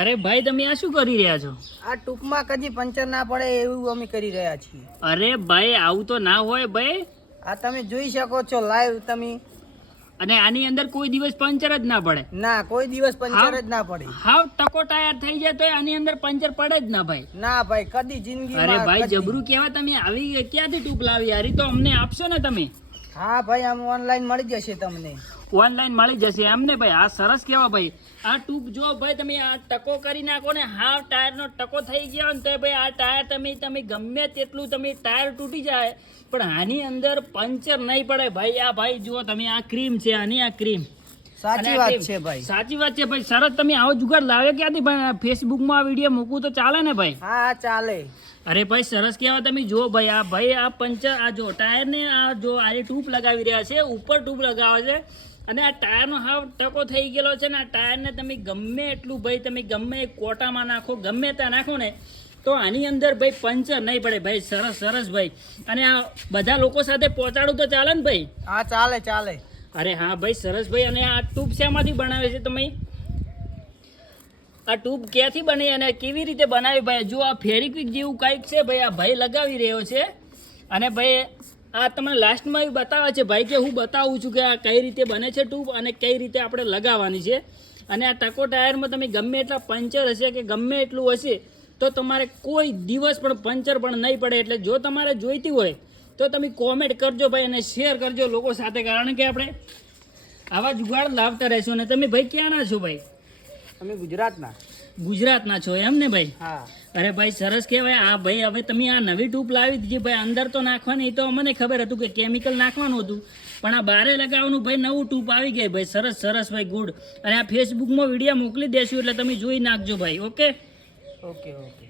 અરે ભાઈ તમે આ શું કરી રહ્યા છો? આ ટૂંકમાં કદી પંચર ના પડે એવું અમે કરી રહ્યા છીએ. અરે ભાઈ આવું તો ના હોય ભાઈ. આ તમે જોઈ શકો છો લાઈવ તમે. અને આની અંદર કોઈ દિવસ પંચર જ ના પડે? ના, કોઈ દિવસ પંચર જ ના પડે. હાવ ટકો ટાયર થઈ જાય તો આની અંદર પંચર પડે જ ના ભાઈ. ના ભાઈ, કદી જિંદગીમાં. અરે ભાઈ જબરું કેવા તમે આવી ક્યાંથી ટ્યુબ લાવી યાર? તો અમને આપશો ને તમે? હા ભાઈ, આમ ઓનલાઈન મળી જશે તમને. ઓનલાઈન મળી જશે એમને ભાઈ? આ સરસ કેવા ભાઈ. આ ટ્યુબ જો ભાઈ તમે આ ટકો કરી નાખો ને, હાવ ટાયરનો ટકો થઈ ગયો ને તો ભાઈ આ ટાયર તમે ગમે તેટલું તમે ટાયર તૂટી જાય પણ આની અંદર પંચર નહીં પડે ભાઈ. આ ભાઈ જુઓ તમે, આ ક્રીમ છે, આની આ ક્રીમ. સાચી વાત છે ભાઈ. સાચી વાત છે ભાઈ. સરસ તમે આવો જુગાડ લાવ્યો ક્યાંથી ભાઈ? ફેસબુકમાં આ વિડીયો મૂકવું તો ચાલે ને ભાઈ? હા ચાલે. અરે ભાઈ સરસ કેવા તમે જો ભાઈ. આ ભાઈ આ પંચર, આ જો ટાયર ને આ જો આ ટ્યુબ લગાવી રહ્યા છે, ઉપર ટ્યુબ લગાવે છે અને આ ટાયરનો હાવ ટકો થઈ ગયેલો છે ને આ ટાયરને તમે ગમે એટલું ભાઈ તમે ગમે કોટામાં નાખો, ગમે ત્યાં નાખો ને તો આની અંદર ભાઈ પંચર નહીં પડે ભાઈ. સરસ સરસ ભાઈ. અને આ બધા લોકો સાથે પહોંચાડું તો ચાલે ને ભાઈ? હા ચાલે ચાલે. અરે હા ભાઈ સરસ ભાઈ. અને આ ટ્યુબ શેમાંથી બનાવે છે તમે? આ ટ્યુબ ક્યાંથી બની અને કેવી રીતે બનાવી ભાઈ? જો આ ફેરિક્વિક જેવું કંઈક છે ભાઈ, આ ભાઈ લગાવી રહ્યો છે. અને ભાઈ આ તમને લાસ્ટમાં બતાવે છે ભાઈ કે હું બતાવું છું કે આ કઈ રીતે બને છે ટ્યુબ અને કઈ રીતે આપણે લગાવવાની છે. અને આ ટકો ટાયરમાં તમે ગમે એટલા પંચર હશે કે ગમે એટલું હશે તો તમારે કોઈ દિવસ પણ પંચર પણ નહીં પડે. એટલે જો તમારે જોઈતી હોય તો તમે કોમેન્ટ કરજો ભાઈ અને શેર કરજો લોકો સાથે, કારણ કે આપણે આવા જુગાડ લાવતા રહીશું. અને તમે ભાઈ ક્યાંના છો ભાઈ? અમે ગુજરાતના. ગુજરાતના છો એમ ને ભાઈ? હા. અરે ભાઈ સરસ કહેવાય. આ ભાઈ હવે તમે આ નવી ટ્યુબ લાવી દીધી ભાઈ. અંદર તો નાખવાની તો અમને ખબર હતું કે કેમિકલ નાખવાનું હતું પણ આ બારે લગાવવાનું ભાઈ નવું ટ્યુબ આવી ગઈ ભાઈ. સરસ સરસ ભાઈ, ગુડ. અને આ ફેસબુકમાં વિડીયો મોકલી દેશું એટલે તમે જોઈ નાખજો ભાઈ. Okay okay okay.